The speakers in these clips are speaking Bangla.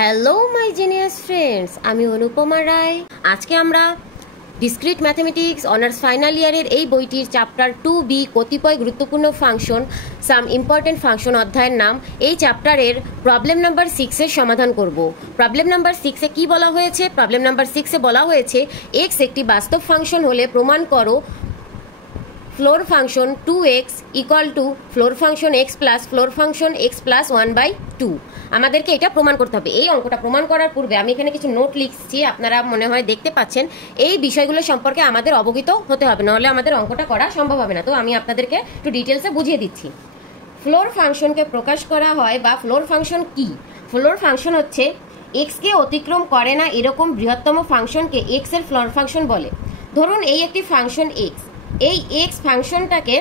হ্যালো মাই জিনিয়াস ফ্রেন্ডস, আমি অনুপমা রায়। আজকে আমরা ডিসক্রিট ম্যাথমেটিক্স অনার্স ফাইনাল ইয়ারের এই বইটির চ্যাপ্টার 2B কতিপয় গুরুত্বপূর্ণ ফাংশন, সাম ইম্পর্টেন্ট ফাংশন অধ্যায়ের নাম। এই চ্যাপ্টারের প্রবলেম নাম্বার 6-এর সমাধান করব। প্রবলেম নাম্বার 6-এ কি বলা হয়েছে? প্রবলেম নাম্বার 6-এ বলা হয়েছে এক্স একটি বাস্তব ফাংশন হলে প্রমাণ করো floor function 2x equal to floor function x plus floor function x plus 1/2। আমাদেরকে এটা প্রমাণ করতে হবে। এই অঙ্কটা প্রমাণ করার পূর্বে আমি এখানে কিছু নোট লিখছি, আপনারা মনে হয় দেখতে পাচ্ছেন। এই বিষয়গুলো সম্পর্কে আমাদের অবগত হতে হবে, নাহলে আমাদের অঙ্কটা করা সম্ভব হবে না। তো আমি আপনাদেরকে একটু ডিটেলসে বুঝিয়ে দিচ্ছি। ফ্লোর ফাংশনকে প্রকাশ করা হয় বা ফ্লোর ফাংশন কি? ফ্লোর ফাংশন হচ্ছে এক্সকে অতিক্রম করে না এরকম বৃহত্তম ফাংশনকে এক্স এর ফ্লোর ফাংশন বলে। ধরুন এই একটি ফাংশন এক্স, এই এক্স ফাংশনটাকে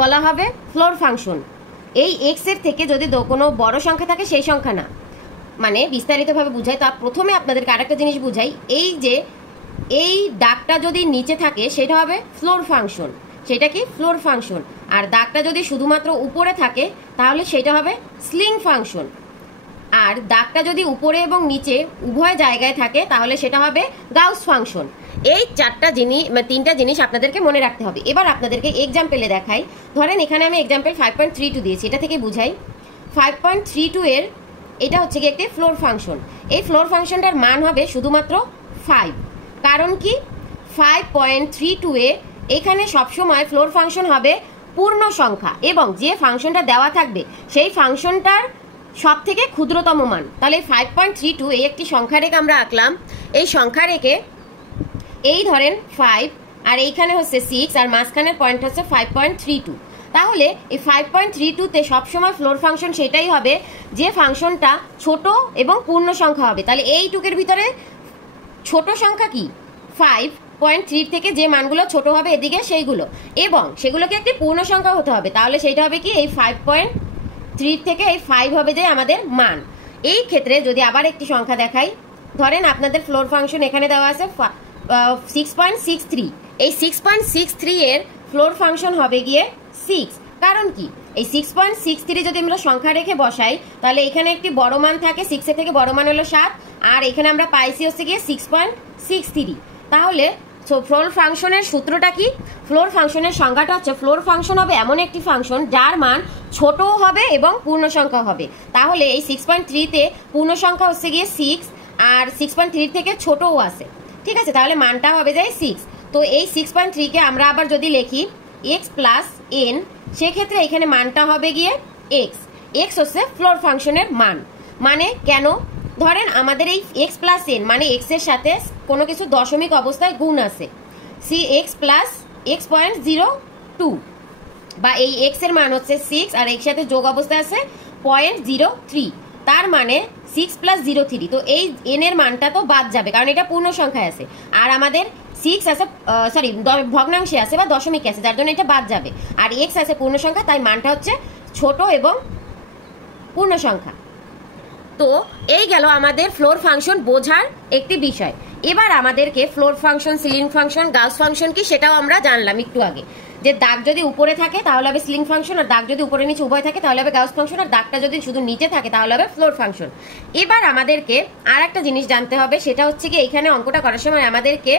বলা হবে ফ্লোর ফাংশন। এই এক্স এর থেকে যদি কোনো বড় সংখ্যা থাকে সেই সংখ্যা না, মানে বিস্তারিতভাবে বুঝাই। তার প্রথমে আপনাদেরকে আরেকটা জিনিস বুঝাই, এই যে এই দাগটা যদি নিচে থাকে সেটা হবে ফ্লোর ফাংশন, সেটা কি ফ্লোর ফাংশন। আর দাগটা যদি শুধুমাত্র উপরে থাকে তাহলে সেটা হবে স্লিং ফাংশন। আর দাগটা যদি উপরে এবং নিচে উভয় জায়গায় থাকে তাহলে সেটা হবে গাউস ফাংশন। এই তিনটা জিনিস আপনাদেরকে মনে রাখতে হবে। এবার আপনাদেরকে এক্সাম্পলে দেখাই। ধরেন এখানে আমি এক্সাম্পল 5.32 দিয়েছি, এটা থেকে বুঝাই। 5.32 এর এটা হচ্ছে কি একটি ফ্লোর ফাংশন। এই ফ্লোর ফাংশনটার মান হবে শুধুমাত্র 5। কারণ কি 5.32 এ এখানে সবসময় ফ্লোর ফাংশন হবে পূর্ণ সংখ্যা এবং যে ফাংশনটা দেওয়া থাকবে সেই ফাংশনটার সব থেকে ক্ষুদ্রতম মান। তাহলে 5.32 এই একটি সংখ্যা রেখে আমরা আঁকলাম। এই সংখ্যা রেখে এই ধরেন 5 আর এইখানে হচ্ছে 6 আর মাঝখানের পয়েন্ট হচ্ছে 5.32। তাহলে এই 5.32-তে সবসময় ফ্লোর ফাংশন সেটাই হবে যে ফাংশনটা ছোট এবং পূর্ণ সংখ্যা হবে। তাহলে এইটুকের ভিতরে ছোট সংখ্যা কি 5.3 থেকে যে মানগুলো ছোট হবে এদিকে সেইগুলো, এবং সেগুলোকে একটি পূর্ণ সংখ্যা হতে হবে। তাহলে সেইটা হবে কি এই 5.3 থেকে এই 5 হবে যে আমাদের মান। এই ক্ষেত্রে যদি আবার একটি সংখ্যা দেখাই, ধরেন আপনাদের ফ্লোর ফাংশন এখানে দেওয়া আছে 6.63। এই 6.63 এর ফ্লোর ফাংশন হবে গিয়ে 6। কারণ কি এই 6.63 যদি আমরা সংখ্যা রেখে বসাই তাহলে এখানে একটি বড় মান থাকে, 6 এর থেকে বড় মান হলো 7, আর এখানে আমরা পাইছি হচ্ছে গিয়ে 6.63। তাহলে ফ্লোর ফাংশনের সূত্রটা কি? ফ্লোর ফাংশনের সংজ্ঞাটা হচ্ছে ফ্লোর ফাংশন হবে এমন একটি ফাংশন যার মান ছোট হবে এবং পূর্ণ সংখ্যা হবে। তাহলে এই 6.3-তে পূর্ণ সংখ্যা হচ্ছে গিয়ে 6 আর 6.3 থেকে ছোটও আছে, ঠিক আছে? তাহলে মানটা হবে যায় 6। তো এই 6.3-কে আমরা আবার যদি লিখি x প্লাস n, সেক্ষেত্রে এখানে মানটা হবে গিয়ে x হচ্ছে ফ্লোর ফাংশনের মান। মানে কেন? ধরেন আমাদের এই x প্লাস n মানে x এর সাথে কোনো কিছু দশমিক অবস্থায় গুণ আছে, x প্লাস x.02, বা এই x এর মান হচ্ছে 6 আর এর সাথে যোগ অবস্থায় আছে 0.03, তার মানে 6 প্লাস 03। তো এই n এর মানটা তো বাদ যাবে কারণ এটা পূর্ণ সংখ্যায় আছে, আর আমাদের 6 আছে ভগ্নাংশে আছে বা দশমিকে আছে, যার জন্য এটা বাদ যাবে। আর x আছে পূর্ণ সংখ্যা, তাই মানটা হচ্ছে ছোট এবং পূর্ণ সংখ্যা। তো এই গেল আমাদের ফ্লোর ফাংশন বোঝার একটি বিষয়। এবার আমাদেরকে floor function, ceiling function, Gauss function কি সেটাও আমরা জানলাম একটু আগে। যে দাগ যদি উপরে থাকে তাহলে হবে সিলিং ফাংশন, আর দাগ যদি উপরে নিচে উভয় থাকে তাহলে হবে গাউস ফাংশন, আর দাগটা যদি শুধু নিচে থাকে তাহলে হবে ফ্লোর ফাংশন। এবার আমাদেরকে আর একটা জিনিস জানতে হবে, সেটা হচ্ছে কি এখানে অঙ্কটা করার সময় আমাদেরকে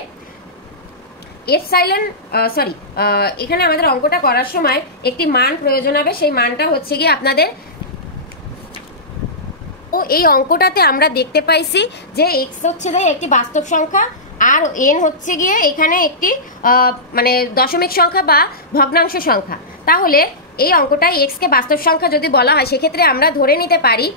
এখানে আমাদের অঙ্কটা করার সময় একটি মান প্রয়োজন হবে। সেই মানটা হচ্ছে কি আপনাদের, ও এই অঙ্কটাতে আমরা দেখতে পাইছি যে x হচ্ছে যে একটি বাস্তব সংখ্যা আর n হচ্ছে গিয়ে এখানে একটি মানে দশমিক সংখ্যা বা ভগ্নাংশ সংখ্যা। তাহলে এই অঙ্কটায় x কে বাস্তব সংখ্যা যদি বলা হয় সেক্ষেত্রে আমরা ধরে নিতে পারি,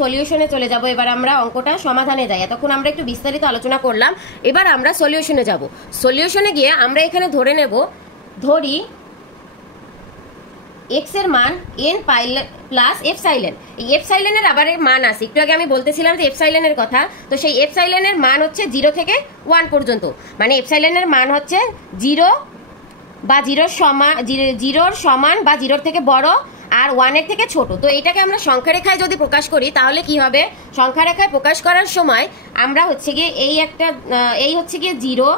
সলিউশনে চলে যাব। এবার আমরা অঙ্কটা সমাধানে যাই। এতক্ষণ আমরা একটু বিস্তারিত আলোচনা করলাম, এবার আমরা সলিউশনে যাব। সলিউশনে গিয়ে আমরা এখানে ধরি x এর মান n প্লাস এপসাইলন। এই এপসাইলনের আবার মান আছে, একটু আগে আমি বলতেছিলাম যে এপসাইলনের কথা। তো সেই এপসাইলনের মান হচ্ছে 0 থেকে 1 পর্যন্ত, মানে এপসাইলনের মান হচ্ছে 0 বা 0 সমান বা 0 থেকে বড় আর 1 এর থেকে ছোট। তো এটাকে আমরা সংখ্যা রেখায় যদি প্রকাশ করি তাহলে কি হবে? সংখ্যা রেখায় প্রকাশ করার সময় আমরা হচ্ছে গিয়ে এই হচ্ছে গিয়ে 0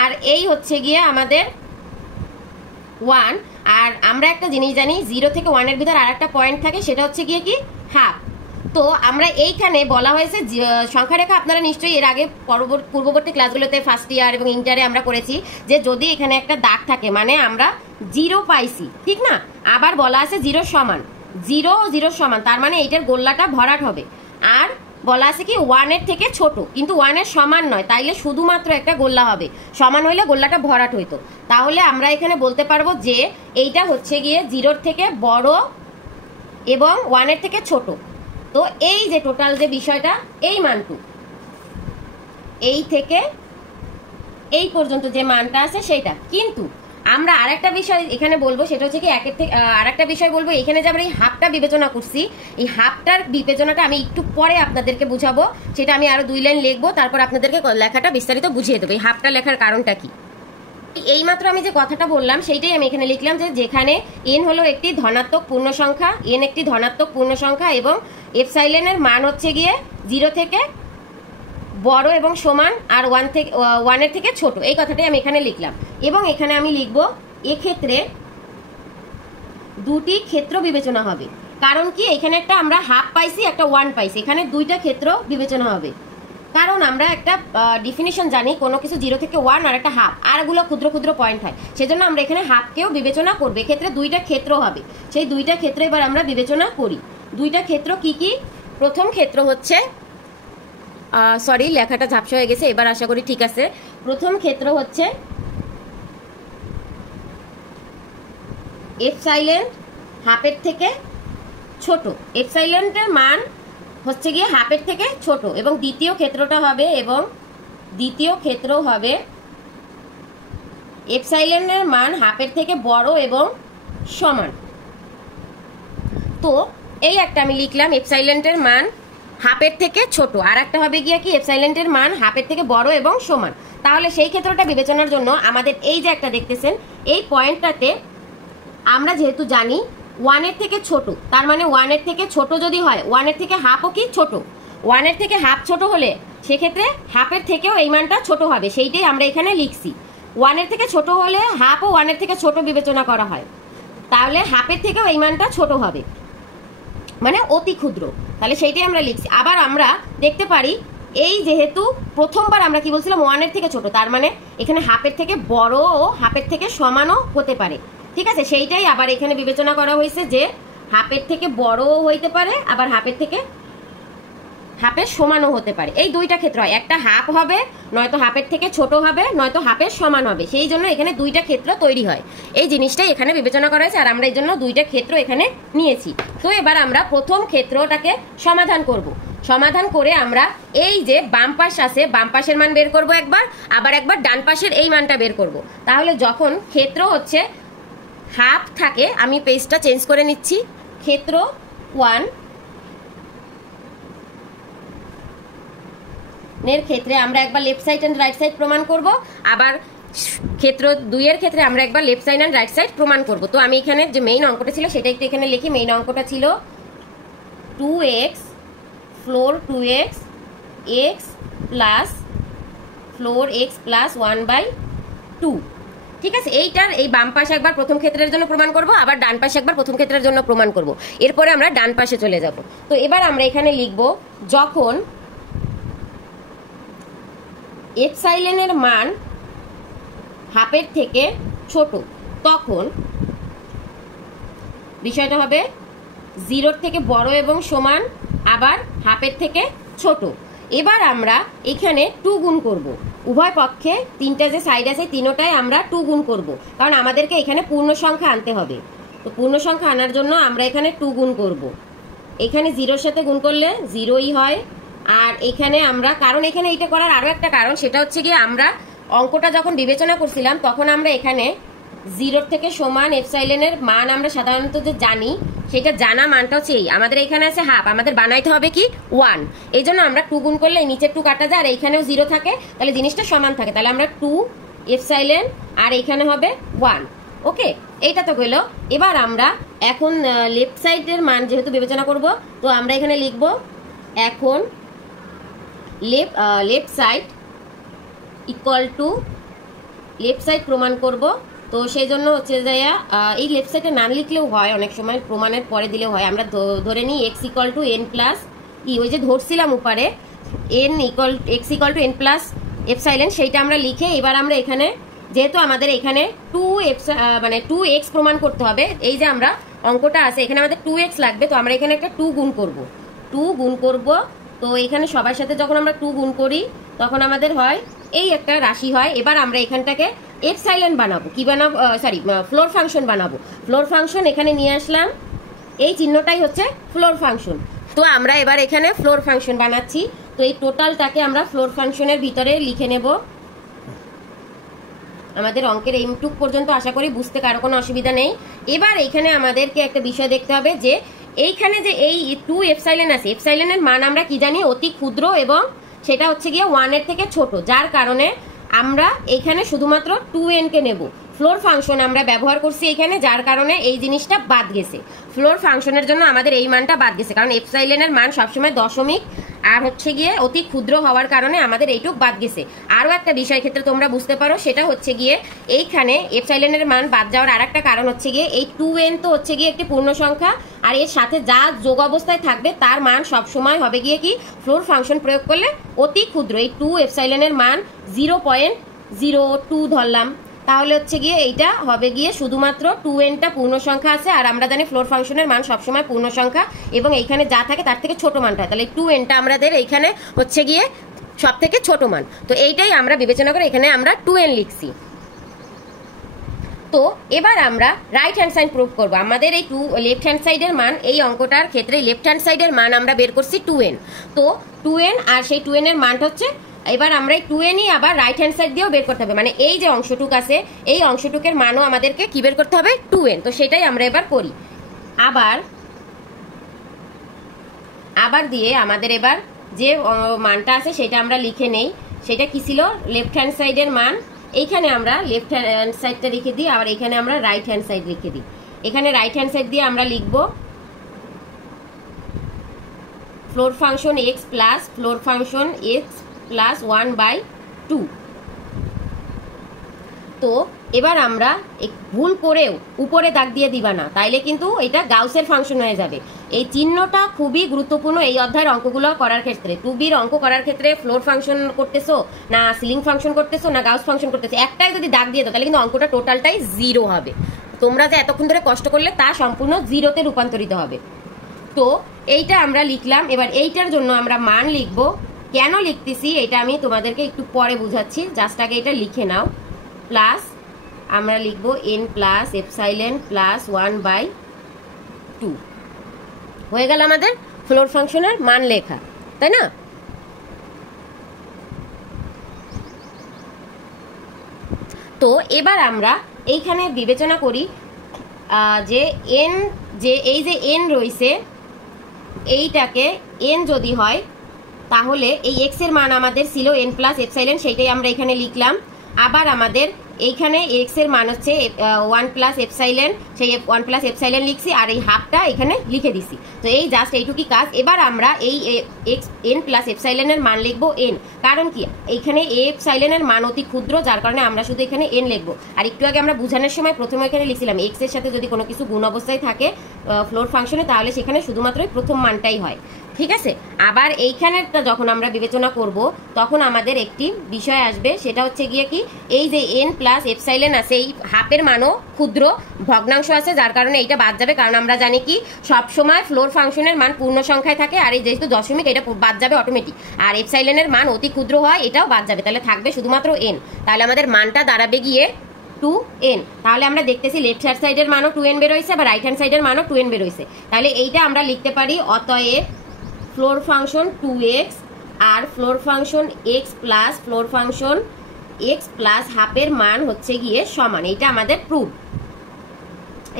আর এই হচ্ছে গিয়ে আমাদের 1, আর আমরা একটা জিনিস জানি 0 থেকে 1 এর ভিতর আরেকটা পয়েন্ট থাকে, সেটা হচ্ছে গিয়ে কি হাফ। তো আমরা এইখানে বলা হয়েছে সংখ্যা রেখা, আপনারা নিশ্চয়ই এর আগে পূর্ববর্তী ক্লাসগুলোতে ফার্স্ট ইয়ার এবং ইন্টারে আমরা করেছি যে যদি এখানে একটা দাগ থাকে মানে আমরা 0 পাইছি, ঠিক না? আবার বলা আছে 0 সমান, 0 সমান, তার মানে এইটার গোল্লাটা ভরাট হবে। আর বলা আছে কি 1 এর থেকে ছোট, কিন্তু 1 এর সমান নয়, তাইলে শুধুমাত্র একটা গোল্লা হবে, সমান হইলে গোল্লাটা ভরাট হইতো। তাহলে আমরা এখানে বলতে পারবো যে এইটা হচ্ছে গিয়ে 0 থেকে বড় এবং 1 এর থেকে ছোট। তো এই যে টোটাল যে বিষয়টা, এই মানটু এই থেকে এই পর্যন্ত যে মানটা আছে সেটা। কিন্তু আমরা আরেকটা বিষয় এখানে বলবো, সেটা হচ্ছে কি একের থেকে আরেকটা বিষয় বলবো, এখানে যে আমরা এই হাফটা বিবেচনা করছি, এই হাফটার বিবেচনাটা আমি একটু পরে আপনাদেরকে বুঝাবো, সেটা আমি আরো 2 লাইন লিখবো, তারপর আপনাদেরকে লেখাটা বিস্তারিত বুঝিয়ে দেবো এই হাফটা লেখার কারণটা কি। এইমাত্র আমি যে কথাটা বললাম সেইটাই আমি এখানে লিখলাম, যে যেখানে n হলো একটি ধনাত্মক পূর্ণ সংখ্যা, n একটি ধনাত্মক পূর্ণ সংখ্যা এবং এপসাইলনের মান হচ্ছে গিয়ে 0 থেকে বড় এবং সমান আর 1 এর থেকে ছোট, এই কথাটাই আমি এখানে লিখলাম। এবং এখানে আমি লিখব এক্ষেত্রে দুটি ক্ষেত্র বিবেচনা হবে। কারণ কি এখানে একটা আমরা হাফ পাইছি, একটা 1 পাইছি, এখানে দুইটা ক্ষেত্র বিবেচনা হবে। কারণ আমরা একটা ডিফিনিশন জানি, কোনো কিছু 0 থেকে 1 আর একটা হাফ, আর এগুলো ক্ষুদ্র ক্ষুদ্র পয়েন্ট হয়, সেজন্য আমরা এখানে হাফকেও বিবেচনা করবো। এক্ষেত্রে দুইটা ক্ষেত্র হবে, সেই দুইটা ক্ষেত্র এবার আমরা বিবেচনা করি। দুইটা ক্ষেত্র কি কি? প্রথম ক্ষেত্র হচ্ছে, সরি লেখাটা ঝাপসা হয়ে গেছে, এবার আশা করি ঠিক আছে। প্রথম ক্ষেত্র হচ্ছে এপসাইলেন্ট হাফের থেকে ছোট, এপসাইলেন্টের মান হচ্ছে গিয়ে হাফের থেকে ছোট। এবং দ্বিতীয় ক্ষেত্রটা হবে, এবং দ্বিতীয় ক্ষেত্র হবে এপসাইলেন্টের মান হাফের থেকে বড় এবং সমান। তো এই একটা আমি লিখলাম এপসাইলেন্টের মান হাফের থেকে ছোট, আর একটা হবে গিয়ে কি এপসাইলেন্টের মান হাফের থেকে বড় এবং সমান। তাহলে সেই ক্ষেত্রটা বিবেচনার জন্য আমাদের এই যে একটা দেখতেছেন এই পয়েন্টটাতে আমরা যেহেতু জানি 1 এর থেকে ছোট, তার মানে 1 এর থেকে ছোট যদি হয়, 1 এর থেকে হাফও কি ছোট, 1 এর থেকে হাফ ছোট হলে সেক্ষেত্রে হাফের থেকেও এই মানটা ছোট হবে, সেইটাই আমরা এখানে লিখছি। 1 এর থেকে ছোট হলে হাফও 1 এর থেকে ছোট বিবেচনা করা হয়, তাহলে হাফের থেকেও এই মানটা ছোট হবে, মানে অতি ক্ষুদ্র, তাহলে সেইটাই আমরা লিখছি। আবার আমরা দেখতে পারি এই যেহেতু প্রথমবার আমরা কি বলছিলাম 1 এর থেকে ছোট, তার মানে এখানে হাফের থেকে বড় ও হাফের থেকে সমানও হতে পারে, ঠিক আছে? সেইটাই আবার এখানে বিবেচনা করা হয়েছে যে হাফের থেকে বড়ও হইতে পারে, আবার হাফের সমানও হতে পারে। এই দুইটা ক্ষেত্র হয়, একটা হাফ হবে, নয়তো হাফের থেকে ছোট হবে, নয়তো হাফের সমান হবে, সেই জন্য এখানে দুইটা ক্ষেত্র তৈরি হয়। এই জিনিসটাই এখানে বিবেচনা করা হয়েছে, আর আমরা এই জন্য দুইটা ক্ষেত্র এখানে নিয়েছি। তো এবার আমরা প্রথম ক্ষেত্রটাকে সমাধান করব। সমাধান করে আমরা এই যে বাম পাশ আছে, বাম পাশের মান বের করব একবার, আবার একবার ডান পাশের এই মানটা বের করব। তাহলে যখন ক্ষেত্র হচ্ছে হাফ থাকে, আমি পেজটা চেঞ্জ করে নিচ্ছি, ক্ষেত্র 1 এর ক্ষেত্রে আমরা একবার left side and right side প্রমাণ করব, আবার ক্ষেত্র 2 এর ক্ষেত্রে আমরা একবার left side and right side প্রমাণ করব। তো আমি এখানে যে মেইন অঙ্কটা ছিল সেটা একটু এখানে লিখি। মেইন অঙ্কটা ছিল 2x floor 2x x plus floor x plus 1/2, ঠিক আছে? এইটার এই বাম পাশে একবার প্রথম ক্ষেত্রের জন্য প্রমাণ করব, আবার ডান পাশে একবার প্রথম ক্ষেত্রের জন্য প্রমাণ করব, এরপরে আমরা ডান পাশে চলে যাব। তো এবার আমরা এখানে লিখব যখন এপসাইলেনের মান হাফের থেকে ছোট, তখন বিষয়টা হবে 0 থেকে বড় এবং সমান, আবার হাফের থেকে ছোট। এবার আমরা এখানে 2 গুণ করব, উভয় পক্ষে তিনটা যে সাইড আছে তিনোটাই আমরা 2 গুণ করব, কারণ আমাদেরকে এখানে পূর্ণ সংখ্যা আনতে হবে। তো পূর্ণ সংখ্যা আনার জন্য আমরা এখানে 2 গুণ করব। এখানে 0-র সাথে গুণ করলে 0ই হয়, আর এখানে আমরা, কারণ এখানে এইটা করার আরো একটা কারণ, সেটা হচ্ছে গিয়ে আমরা অঙ্কটা যখন বিবেচনা করছিলাম তখন আমরা এখানে 0 থেকে সমান এপসাইলেনের মান আমরা সাধারণত যে জানি, সেটা জানা মানটা হচ্ছে এই, আমাদের এখানে আছে হাফ, আমাদের বানাইতে হবে কি 1, এই জন্য আমরা 2 গুণ করলে নিচের 2 কাটা যায় আর এইখানেও 0 থাকে, তাহলে জিনিসটা সমান থাকে, তাহলে আমরা 2 এপসাইলেন আর এইখানে হবে 1। ওকে, এইটা তো গেল। এবার আমরা এখন লেফট সাইডের মান যেহেতু বিবেচনা করব, তো আমরা এখানে লিখব এখন left side equal to left side প্রমাণ করব। তো সেই জন্য হচ্ছে যে এই লেফট সাইডে না লিখলেও হয়, অনেক সময় প্রমাণের পরে দিলেও হয়। আমরা ধরে নিই x equal to n plus ওই যে ধরছিলাম উপরে n=x=n প্লাস এপসাইলন, সেইটা আমরা লিখে এবার আমরা এখানে যেহেতু আমাদের এখানে 2x প্রমাণ করতে হবে, এই যে আমরা অঙ্কটা আছে এখানে আমাদের 2x লাগবে, তো আমরা এখানে একটা 2 গুণ করব। তো এখানে সবার সাথে যখন আমরা 2 গুণ করি তখন আমাদের হয় এই একটা রাশি হয়। এবার আমরা এখানটাকে এপসাইলন বানাবো, কি বানাবো, সরি ফ্লোর ফাংশন বানাবো। ফ্লোর ফাংশন এখানে নিয়ে আসলাম, এই চিহ্নটাই হচ্ছে ফ্লোর ফাংশন। তো আমরা এবার এখানে ফ্লোর ফাংশন বানাচ্ছি। তো এই টোটালটাকে আমরা ফ্লোর ফাংশনের ভিতরে লিখে নেব। আমাদের অঙ্কের এইটুক পর্যন্ত আশা করি বুঝতে কারো কোনো অসুবিধা নেই। এবার এখানে আমাদেরকে একটা বিষয় দেখতে হবে যে এইখানে যে এই 2 এপসাইলন আছে, এপসাইলনের মান আমরা কি জানি অতি ক্ষুদ্র এবং সেটা হচ্ছে গিয়ে 1 এর থেকে ছোট, যার কারণে আমরা এখানে শুধুমাত্র 2n কে নেব। ফ্লোর ফাংশন আমরা ব্যবহার করছি এখানে, যার কারণে এই জিনিসটা বাদ গেছে। ফ্লোর ফাংশনের জন্য আমাদের এই মানটা বাদ গেছে, কারণ এপসাইলনের মান সবসময় দশমিক আর হচ্ছে গিয়ে অতি ক্ষুদ্র হওয়ার কারণে আমাদের এইটুক বাদ গেছে। আরও একটা বিষয় ক্ষেত্রে তোমরা বুঝতে পারো, সেটা হচ্ছে গিয়ে এইখানে এপসাইলনের মান বাদ যাওয়ার আর একটা কারণ হচ্ছে গিয়ে এই 2n তো হচ্ছে গিয়ে একটি পূর্ণ সংখ্যা, আর এর সাথে যা যোগ অবস্থায় থাকবে তার মান সবসময় হবে গিয়ে কি ফ্লোর ফাংশন প্রয়োগ করলে অতি ক্ষুদ্র। এই 2 এপসাইলনের মান 0.02 ধরলাম, তাহলে হচ্ছে গিয়ে এইটা হবে গিয়ে শুধুমাত্র 2nটা পূর্ণ সংখ্যা আছে, আর আমরা জানি ফ্লোর ফাংশনের মান সবসময় পূর্ণ সংখ্যা এবং এইখানে যা থাকে তার থেকে ছোট মানটা হয়, তাহলে 2nটা আমাদের এইখানে হচ্ছে গিয়ে সব থেকে ছোট মান। তো এইটাই আমরা বিবেচনা করে এখানে আমরা 2n লিখছি। তো এবার আমরা রাইট হ্যান্ড সাইড প্রুভ করবো। আমাদের এই লেফট হ্যান্ড সাইডের মান, এই অঙ্কটার ক্ষেত্রে লেফট হ্যান্ড সাইডের মান আমরা বের করছি 2n। তো 2n আর সেই 2n এর মানটা হচ্ছে, এবার আমরা এই 2nই আবার রাইট হ্যান্ড সাইড দিয়েও বের করতে হবে, মানে এই যে অংশটুক আছে এই অংশটুকের মানও আমাদেরকে কি বের করতে হবে 2n। তো সেটাই আমরা এবার করি। আবার দিয়ে আমাদের এবার যে মানটা আছে সেটা আমরা লিখে নেই। সেটা কি ছিল, লেফট হ্যান্ড সাইডের মান। এইখানে আমরা লেফট হ্যান্ড সাইডটা লিখে দিই, আবার এখানে আমরা রাইট হ্যান্ড সাইড লিখে দিই। এখানে রাইট হ্যান্ড সাইড দিয়ে আমরা লিখবো floor function x plus floor function x plus 1/2। তো এবার আমরা ভুল করেও উপরে দাগ দিয়ে দিবা না, তাইলে কিন্তু এটা গাউসের ফাংশন হয়ে যাবে। এই চিহ্নটা খুবই গুরুত্বপূর্ণ এই অধ্যায়ের অঙ্কগুলো করার ক্ষেত্রে। 2bর অঙ্ক করার ক্ষেত্রে ফ্লোর ফাংশন করতেছো না সিলিং ফাংশন করতেছো না গাউস ফাংশন করতেছো, একটাই যদি দাগ দিয়ে দাও তাহলে কিন্তু অঙ্কটা টোটালটাই 0 হবে। তোমরা যে এতক্ষণ ধরে কষ্ট করলে তা সম্পূর্ণ 0তে রূপান্তরিত হবে। তো এইটা আমরা লিখলাম। এবার এইটার জন্য আমরা মান লিখবো। কেন লিখতেছি এটা আমি তোমাদেরকে একটু পরে বুঝাচ্ছি, জাস্ট আগে এটা লিখে নাও। প্লাস আমরা লিখবো n প্লাস এপসাইলন প্লাস 1/2 হয়ে গেল আমাদের ফ্লোর ফাংশনের মান লেখা, তাই না? তো এবার আমরা এইখানে বিবেচনা করি যে এই যে n রয়েছে, এইটাকে n যদি হয় তাহলে এই x এর মান আমাদের ছিল n প্লাস এপসাইলন, সেইটাই আমরা এখানে লিখলাম। আবার আমাদের এইখানে x এর মান হচ্ছে 1 প্লাস এপসাইলন, সেই 1 প্লাস এপসাইলন লিখছি, আর এই হাফটা এখানে লিখে দিছি। তো এই জাস্ট এইটুকুই কাজ। এবার আমরা এই n প্লাস এপসাইলনের মান লিখবো n, কারণ কি এইখানে এপসাইলনের মান অতি ক্ষুদ্র, যার কারণে আমরা শুধু এখানে n লিখবো। আর একটু আগে আমরা বোঝানোর সময় প্রথমে এখানে লিখছিলাম x এর সাথে যদি কোনো কিছু গুণ অবস্থায় থাকে ফ্লোর ফাংশনে, তাহলে সেখানে শুধুমাত্র প্রথম মানটাই হয়, ঠিক আছে? আবার এইখানেরটা যখন আমরা বিবেচনা করব তখন আমাদের একটি বিষয় আসবে, সেটা হচ্ছে গিয়ে কি এই যে n প্লাস এপসাইলন আছে এই হাফের মানও ক্ষুদ্র ভগ্নাংশ আছে, যার কারণে এইটা বাদ যাবে, কারণ আমরা জানি কি সব সময় ফ্লোর ফাংশনের মান পূর্ণ সংখ্যায় থাকে, আর এই যেহেতু দশমিক এটা বাদ যাবে অটোমেটিক, আর এপসাইলনের মান অতি ক্ষুদ্র হয় এটাও বাদ যাবে, তাহলে থাকবে শুধুমাত্র n। তাহলে আমাদের মানটা দাঁড়াবে গিয়ে 2n। তাহলে আমরা দেখতেছি লেফট হ্যান্ড সাইডের মানও 2n বের হয়েছে, বা রাইট হ্যান্ড সাইডের মানও 2n বের হয়েছে। তাহলে এইটা আমরা লিখতে পারি অতএব ফ্লোর ফাংশন 2x আর floor function x plus floor function x plus হাফের মান হচ্ছে গিয়ে সমান। এইটা আমাদের প্রুফ,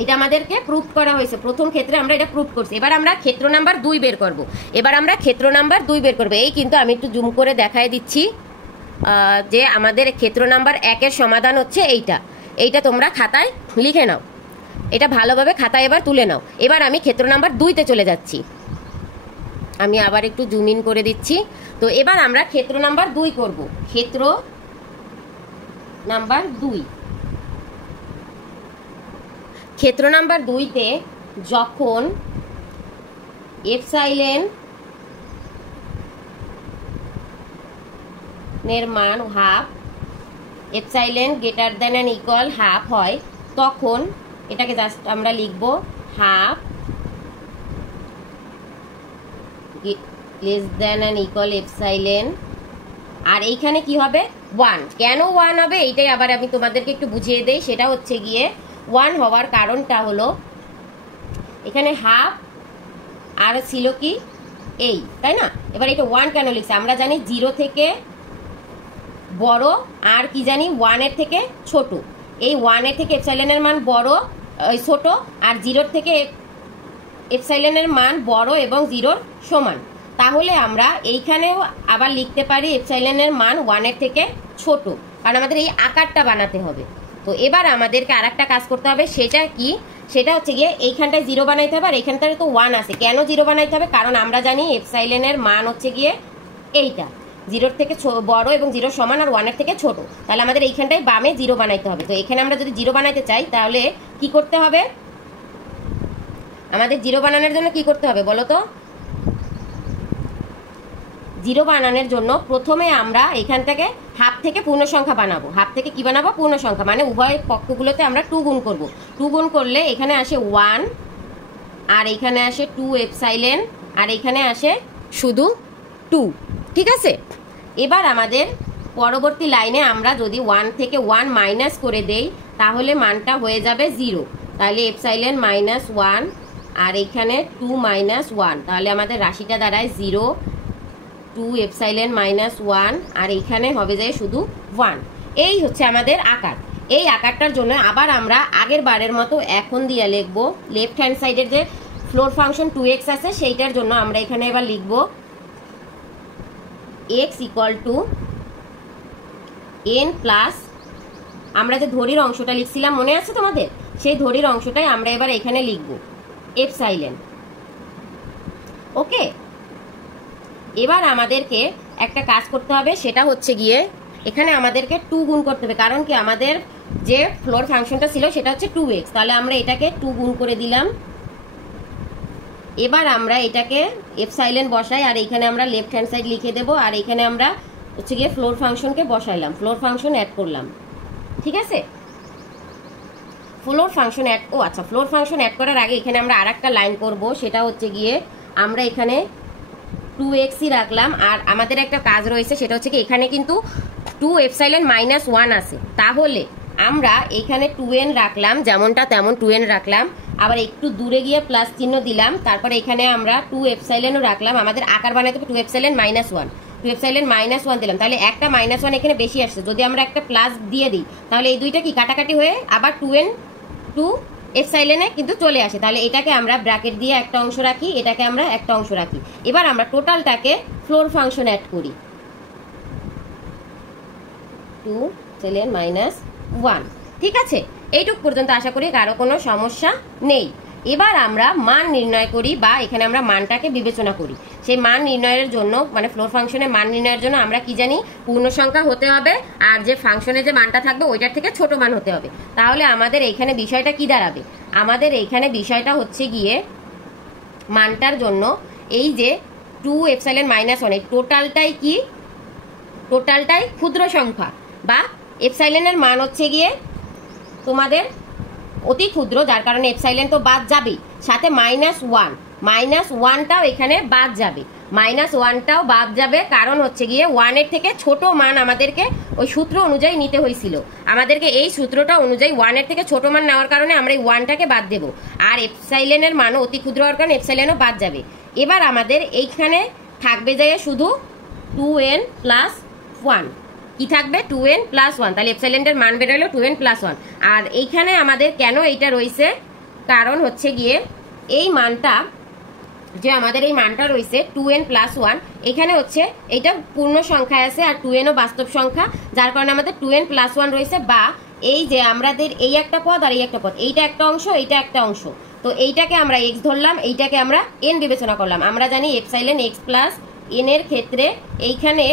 এটা আমাদেরকে প্রুফ করা হয়েছে। প্রথম ক্ষেত্রে আমরা এটা প্রুফ করছি। এবার আমরা ক্ষেত্র নাম্বার 2 বের করব। এই কিন্তু আমি একটু জুম করে দেখায় দিচ্ছি যে আমাদের ক্ষেত্র নাম্বার 1 এর সমাধান হচ্ছে এইটা তোমরা খাতায় লিখে নাও, এটা ভালোভাবে খাতায় এবার তুলে নাও। এবার আমি ক্ষেত্র নাম্বার 2তে চলে যাচ্ছি, আমি আবার একটু জুম ইন করে দিচ্ছি। তো এবার আমরা ক্ষেত্র নাম্বার 2 করব। ক্ষেত্র নাম্বার 2তে যখন এপসাইলন এর মান half, epsilon greater than and equal half হয়, তখন এটাকে জাস্ট আমরা লিখব half less than and equal epsilon. আর এইখানে কি হবে 1। কেন 1 হবে এইটাই আবার আমি তোমাদেরকে একটু বুঝিয়ে দেই। সেটা হচ্ছে গিয়ে 1 হওয়ার কারণটা হলো এখানে হাফ আর ছিল কি এই, তাই না? এবার এটা 1 কেন লিখছে? আমরা জানি 0 থেকে বড় আর কি জানি 1 এর থেকে ছোট। এই 1 এর থেকে এপসাইলেনের মান বড় ছোট, আর 0 থেকে এপসাইলেনের মান বড় এবং 0 সমান। তাহলে আমরা এইখানেও আবার লিখতে পারি এপসাইলেনের মান 1 এর থেকে ছোট, কারণ আমাদের এই আকারটা বানাতে হবে। তো এবার আমাদেরকে আরেকটা কাজ করতে হবে, সেটা কি? সেটা হচ্ছে গিয়ে এইখানটায় 0 বানাইতে হবে, আর এইখানটায় তো 1 আছে। কেন 0 বানাইতে হবে? কারণ আমরা জানি এপসাইলেনের মান হচ্ছে গিয়ে এইটা 0 থেকে বড় এবং 0 সমান, আর 1 এর থেকে ছোট। তাহলে আমাদের এইখানটায় বামে 0 বানাইতে হবে। তো এখানে আমরা যদি 0 বানাইতে চাই তাহলে কি করতে হবে? আমাদের 0 বানানোর জন্য কি করতে হবে বলো তো? 0 বানানোর জন্য প্রথমে আমরা এখান থেকে হাফ থেকে পূর্ণ সংখ্যা বানাবো। হাফ থেকে কি বানাবো? পূর্ণ সংখ্যা, মানে উভয় পক্ষগুলোতে আমরা 2 গুণ করব। 2 গুণ করলে এখানে আসে 1, আর এখানে আসে 2 এপসাইলেন, আর এখানে আসে শুধু 2। ঠিক আছে? এবার আমাদের পরবর্তী লাইনে আমরা যদি 1 থেকে 1 মাইনাস করে দেই তাহলে মানটা হয়ে যাবে 0। তাহলে এপসাইলেন -1, আর এখানে 2 -1, তাহলে আমাদের রাশিটা দাঁড়ায় 0, 2 এপসাইলেন -1, আর এইখানে হবে যায় শুধু 1। এই হচ্ছে আমাদের আকার। এই আকারটার জন্য আবার আমরা আগের বারের মতো এখন দিয়ে লিখবো লেফট হ্যান্ড সাইডের যে ফ্লোর ফাংশন 2x আছে সেইটার জন্য আমরা এখানে এবার লিখব x = n প্লাস, আমরা যে ধরির অংশটা লিখছিলাম মনে আছে তোমাদের? সেই ধরির অংশটাই আমরা এবার এখানে লিখব এপসাইলেন। ওকে, এবার আমাদেরকে একটা কাজ করতে হবে, সেটা হচ্ছে গিয়ে এখানে আমাদেরকে 2 গুণ করতে হবে। কারণ কি আমাদের যে ফ্লোর ফাংশনটা ছিল সেটা হচ্ছে 2x, তাহলে আমরা এটাকে 2 গুণ করে দিলাম। এবার আমরা এটাকে এপসাইলেন বসাই, আর এখানে আমরা লেফট হ্যান্ড সাইড লিখে দেব, আর এখানে আমরা হচ্ছে গিয়ে ফ্লোর ফাংশনকে বসাইলাম, ফ্লোর ফাংশন অ্যাড করলাম। ঠিক আছে? ফ্লোর ফাংশন অ্যাড, ও আচ্ছা, ফ্লোর ফাংশন অ্যাড করার আগে এখানে আমরা আরেকটা লাইন করব, সেটা হচ্ছে গিয়ে আমরা এখানে 2x রাখলাম, আর আমাদের একটা কাজ রয়েছে, সেটা হচ্ছে কি এখানে কিন্তু 2 এপসাইলেন -1 আছে। তাহলে আমরা এখানে 2n রাখলাম, যেমনটা তেমন 2n রাখলাম, আবার একটু দূরে গিয়ে প্লাস চিহ্ন দিলাম, তারপরে এখানে আমরা 2 এপসাইলেনও রাখলাম। আমাদের আকার বানাতে হবে 2 এপসাইলেন -1, 2 এপসাইলেন -1 দিলাম, তাহলে একটা -1 এখানে বেশি আসছে। যদি আমরা একটা প্লাস দিয়ে দিই তাহলে এই দুইটা কি কাটাকাটি হয়ে আবার 2n 2 এপসাইলেনে কিন্তু চলে আসে। তাহলে এটাকে আমরা ব্র্যাকেট দিয়ে একটা অংশ রাখি, এটাকে আমরা একটা অংশ রাখি। এবার আমরা টোটালটাকে ফ্লোর ফাংশন অ্যাড করি, 2 এপসাইলেন -1। ঠিক আছে? এইটুক পর্যন্ত আশা করি কারো কোনো সমস্যা নেই। এবার আমরা মান নির্ণয় করি, বা এখানে আমরা মানটাকে বিবেচনা করি। সেই মান নির্ণয়ের জন্য, মানে ফ্লোর ফাংশনের মান নির্ণয়ের জন্য আমরা কি জানি? পূর্ণ সংখ্যা হতে হবে, আর যে ফাংশনে যে মানটা থাকবে ওইটার থেকে ছোট মান হতে হবে। তাহলে আমাদের এইখানে বিষয়টা কি দাঁড়াবে? আমাদের এইখানে বিষয়টা হচ্ছে গিয়ে মানটার জন্য এই যে 2 এপসাইলেন -1, এই টোটালটাই কি? টোটালটাই ক্ষুদ্র সংখ্যা, বা এপসাইলেনের মান হচ্ছে গিয়ে তোমাদের অতি ক্ষুদ্র, যার কারণে এপসাইলেন তো বাদ যাবেই, সাথে -1টাও এখানে বাদ যাবে, -1টাও বাদ যাবে। কারণ হচ্ছে গিয়ে 1 এর থেকে ছোট মান আমাদেরকে ওই সূত্র অনুযায়ী নিতে হয়েছিল। আমাদেরকে এই সূত্রটা অনুযায়ী 1 এর থেকে ছোট মান নেওয়ার কারণে আমরা এই 1টাকে বাদ দেব, আর এপসাইলেনের মানও অতি ক্ষুদ্র হওয়ার কারণে এপসাইলেনও বাদ যাবে। এবার আমাদের এইখানে থাকবে যায় শুধু 2n + 1। কি থাকবে? 2n + 1। তাহলে এপসাইলেনের মান বেরোলো 2n + 1। আর এইখানে আমাদের কেন এইটা রয়েছে? কারণ হচ্ছে গিয়ে এই মানটা, যে আমাদের এই মানটা রয়েছে 2n + 1, এখানে হচ্ছে এইটা পূর্ণ সংখ্যায় আছে, আর 2nও বাস্তব সংখ্যা, যার কারণে আমাদের 2n + 1 রয়েছে। বা এই যে আমাদের এই একটা পদ আর এই একটা পদ, এইটা একটা অংশ, এইটা একটা অংশ, তো এইটাকে আমরা x ধরলাম, এইটাকে আমরা n বিবেচনা করলাম। আমরা জানি এপসাইলেন x + n এর ক্ষেত্রে এইখানে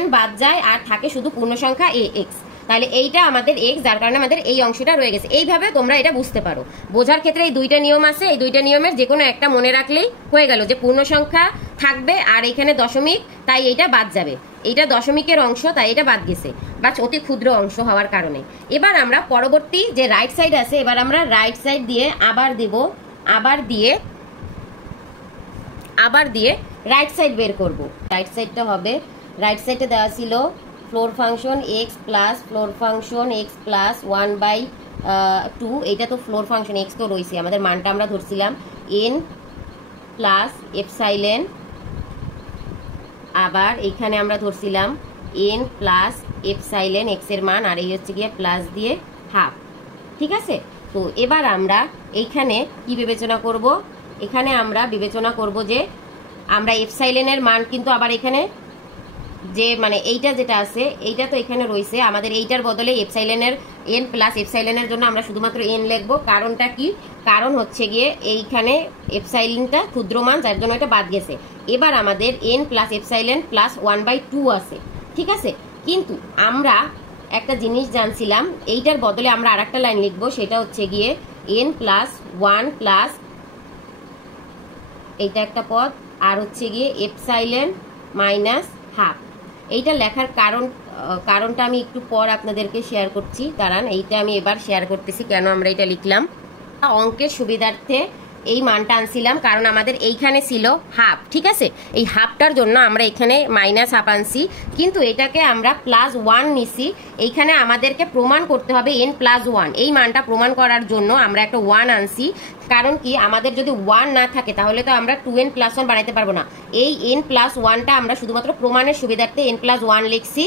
n বাদ যায়, আর থাকে শুধু পূর্ণ সংখ্যা ax। তাহলে এইটা আমাদের এক্স, যার কারণে আমাদের এই অংশটা রয়ে গেছে। এইভাবে তোমরা এটা বুঝতে পারো। বোঝার ক্ষেত্রে এই দুইটা নিয়ম আছে, এই দুইটা নিয়মের যে কোনো একটা মনে রাখলেই হয়ে গেল, যে পূর্ণ সংখ্যা থাকবে আর এখানে দশমিক, তাই এইটা বাদ যাবে। এইটা দশমিকের অংশ, তাই এটা বাদ গেছে, বা অতি ক্ষুদ্র অংশ হওয়ার কারণে। এবার আমরা পরবর্তী যে রাইট সাইড আছে, এবার আমরা রাইট সাইড দিয়ে আবার দিব, আবার দিয়ে রাইট সাইড বের করব। রাইট সাইডটা হবে, রাইট সাইডে দেওয়া ছিল floor function x plus floor function x plus 1/2। এইটা তো ফ্লোর ফাংশন এক্স তো রয়েছে, আমাদের মানটা আমরা ধরছিলাম এন প্লাস এপসাইলেন, আবার এইখানে আমরা ধরছিলাম এন প্লাস এপসাইলেন এক্স এর মান, আর এই হচ্ছে গিয়ে প্লাস দিয়ে হাফ। ঠিক আছে, তো এবার আমরা এইখানে কি বিবেচনা করব? এখানে আমরা বিবেচনা করব যে আমরা এপসাইলেনের মান কিন্তু আবার এখানে যে মানে এইটা যেটা আছে এইটা তো এখানে রয়েছে, আমাদের এইটার বদলে এপসাইলেনের এন প্লাস এপসাইলেনের জন্য আমরা শুধুমাত্র এন লিখবো। কারণটা কি? কারণ হচ্ছে গিয়ে এইখানে এপসাইলেনটা ক্ষুদ্র মান, যার জন্য এটা বাদ গেছে। এবার আমাদের এন প্লাস এপসাইলেন প্লাস 1/2 আছে। ঠিক আছে, কিন্তু আমরা একটা জিনিস জানছিলাম, এইটার বদলে আমরা আর একটা লাইন লিখবো, সেটা হচ্ছে গিয়ে এন প্লাস 1 প্লাস এইটা একটা পদ, আর হচ্ছে গিয়ে এপসাইলেন মাইনাস হাফ। এইটা লেখার কারণটা আমি একটু পর আপনাদেরকে শেয়ার করছি, কারণ এইটা আমি এবার শেয়ার করতেছি কেন আমরা এটা লিখলাম। অঙ্কের সুবিধার্থে এই মানটা আনছিলাম, কারণ আমাদের এইখানে ছিল হাফ। ঠিক আছে, এই হাফটার জন্য আমরা এখানে মাইনাস হাফ আনছি, কিন্তু এটাকে আমরা +1 নিছি। এইখানে আমাদেরকে প্রমাণ করতে হবে n + 1। এই মানটা প্রমাণ করার জন্য আমরা একটা 1 আনছি। কারণ কি, আমাদের যদি 1 না থাকে তাহলে তো আমরা 2n + 1 বানাইতে পারবো না। এই n + 1টা আমরা শুধুমাত্র প্রমাণের সুবিধার্থে n + 1 লিখছি।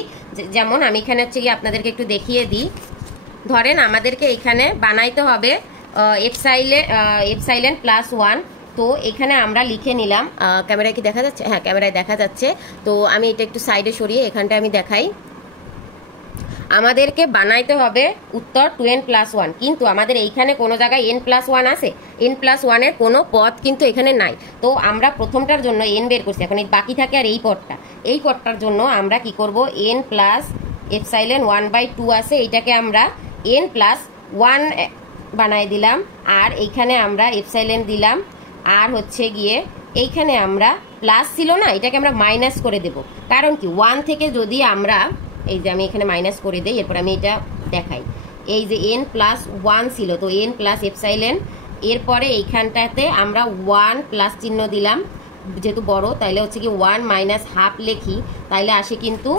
যেমন আমি এখানে হচ্ছে গিয়ে আপনাদেরকে একটু দেখিয়ে দিই। ধরেন আমাদেরকে এখানে বানাইতে হবে এপসাইলেন +1। তো এখানে আমরা লিখে নিলাম, ক্যামেরায় কি দেখা যাচ্ছে? হ্যাঁ, ক্যামেরায় দেখা যাচ্ছে। তো আমি এটা একটু সাইডে সরিয়ে এখানটা আমি দেখাই। আমাদেরকে বানাইতে হবে উত্তর 2n + 1, কিন্তু আমাদের এইখানে কোনো জায়গায় n + 1 আছে? n + 1 এর কোনো পদ কিন্তু এখানে নাই। তো আমরা প্রথমটার জন্য n বের করছি, এখন এই বাকি থাকে আর এই পদটার জন্য আমরা কি করব, n প্লাস এপসাইলেন 1/2 আছে, এইটাকে আমরা n + 1 বানাই দিলাম, আর এইখানে আমরা এপসাইলেন দিলাম, আর হচ্ছে গিয়ে এইখানে আমরা প্লাস ছিল না, এটাকে আমরা মাইনাস করে দেব। কারণ কি, 1 থেকে যদি আমরা এই যে আমি এখানে মাইনাস করে দেই, এরপর আমি এটা দেখাই। এই যে n + 1 ছিল, তো n প্লাস এপসাইলেন, এরপরে এইখানটাতে আমরা 1 প্লাস চিহ্ন দিলাম, যেহেতু বড় তাইলে হচ্ছে কি 1 মাইনাস হাফ লিখি, তাইলে আসে কিন্তু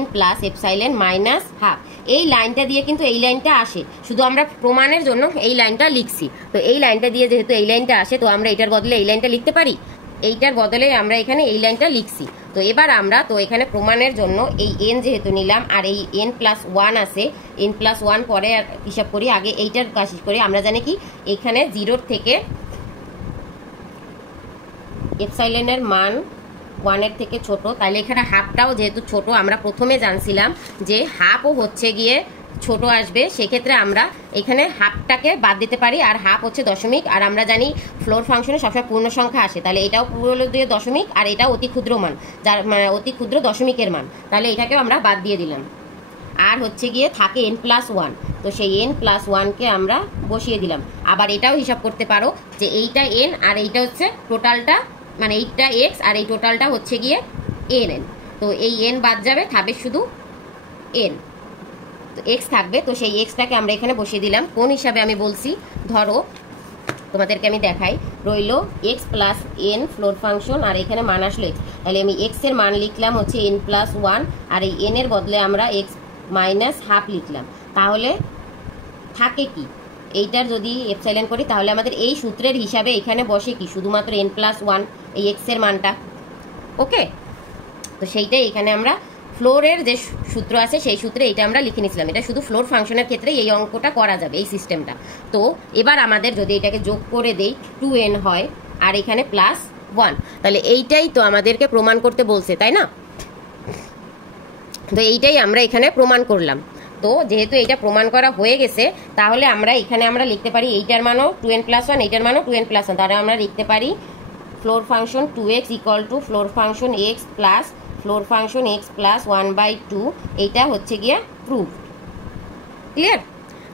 n plus epsilon minus half. এই লাইনটা দিয়ে কিন্তু এই লাইনটা আসে, শুধু আমরা প্রমাণের জন্য এই লাইনটা লিখছি। তো এই লাইনটা দিয়ে যেহেতু এই লাইনটা আসে, তো আমরা এটার বদলে এই লাইনটা লিখতে পারি, এইটার বদলে আমরা এখানে এই লাইনটা লিখছি। তো এবার আমরা তো এখানে প্রমাণের জন্য এই n যেহেতু নিলাম, আর এই n + 1 আছে, n + 1 পরে হিসাব করি, আগে এইটার কাজ করি। আমরা জানি কি, এখানে 0 থেকে এপসাইলেনের মান 1 এর থেকে ছোট, তাহলে এখানে হাফটাও যেহেতু ছোট, আমরা প্রথমে জানছিলাম যে হাফও হচ্ছে গিয়ে ছোট আসবে, সেক্ষেত্রে আমরা এখানে হাফটাকে বাদ দিতে পারি, আর হাফ হচ্ছে দশমিক, আর আমরা জানি ফ্লোর ফাংশনে সবসময় পূর্ণ সংখ্যা আসে, তাহলে এটাও পুরো দিয়ে দশমিক, আর এটাও অতি ক্ষুদ্র মান, যার মানে অতি ক্ষুদ্র দশমিকের মান, তাহলে এটাকেও আমরা বাদ দিয়ে দিলাম। আর হচ্ছে গিয়ে থাকে n + 1, তো সেই n + 1কে আমরা বসিয়ে দিলাম। আবার এটাও হিসাব করতে পারো যে এইটা n আর এইটা হচ্ছে টোটালটা, মানে এইটা x আর এই টোটালটা হচ্ছে গিয়ে n। তো এই n বাদ যাবে, থাকবে শুধু n, তো x থাকবে। তো সেই xটাকে আমরা এখানে বসিয়ে দিলাম। কোন হিসাবে আমি বলছি, ধরো তোমাদেরকে আমি দেখাই, রইল x + n ফ্লোর ফাংশন, আর এখানে মান আসলো x, তাহলে আমি x এর মান লিখলাম হচ্ছে n + 1, আর এই n এর বদলে আমরা x মাইনাস হাফ লিখলাম। তাহলে থাকে কি, এইটার যদি এপসাইলেন করি তাহলে আমাদের এই সূত্রের হিসাবে এখানে বসে কি, শুধুমাত্র n + 1 এই x এর মানটা। ওকে, তো সেইটাই এখানে আমরা ফ্লোরের যে সূত্র আছে সেই সূত্রে এটা আমরা লিখে নিয়েছিলাম। এটা শুধু ফ্লোর ফাংশনের ক্ষেত্রে এই অঙ্কটা করা যাবে, এই সিস্টেমটা। তো এবার আমাদের যদি এটাকে যোগ করে দেই 2n হয়, আর এখানে +1, তাহলে এইটাই তো আমাদেরকে প্রমাণ করতে বলছে, তাই না? তো এইটাই আমরা এখানে প্রমাণ করলাম। তো যেহেতু এটা প্রমাণ করা হয়ে গেছে, তাহলে আমরা এখানে আমরা লিখতে পারি এইটার মানও 2n + 1, এইটার মানও 2n + 1, তাহলে আমরা লিখতে পারি floor function 2x = floor function x plus floor function x plus 1/2 এইটা হচ্ছে গিয়ে প্রুফ। ক্লিয়ার?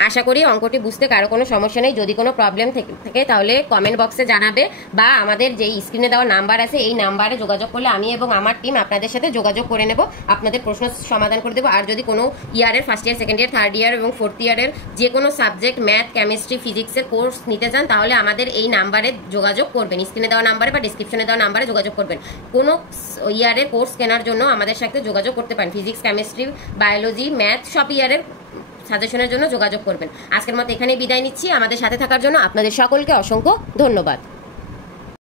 আশা করি অঙ্কটি বুঝতে কারো কোনো সমস্যা নেই। যদি কোনো প্রবলেম থাকে তাহলে কমেন্ট বক্সে জানাবে, বা আমাদের যেই স্ক্রিনে দেওয়া নাম্বার আছে এই নাম্বারে যোগাযোগ করলে আমি এবং আমার টিম আপনাদের সাথে যোগাযোগ করে নেব, আপনাদের প্রশ্ন সমাধান করে দেবো। আর যদি কোনো ইয়ারের first year, second year, third year এবং ফোর্থ ইয়ারের যে কোনো সাবজেক্ট ম্যাথ, কেমিস্ট্রি, ফিজিক্সের কোর্স নিতে চান তাহলে আমাদের এই নাম্বারে যোগাযোগ করবেন, স্ক্রিনে দেওয়া নাম্বারে বা ডিসক্রিপশনে দেওয়া নাম্বারে যোগাযোগ করবেন। কোনো ইয়ারের কোর্স কেনার জন্য আমাদের সাথে যোগাযোগ করতে পারেন। ফিজিক্স, কেমিস্ট্রি, বায়োলজি, ম্যাথ সব ইয়ারের সাজেশনের জন্য যোগাযোগ করবেন। আজকের মতো এখানেই বিদায় নিচ্ছি। আমাদের সাথে থাকার জন্য আপনাদের সকলকে অসংখ্য ধন্যবাদ।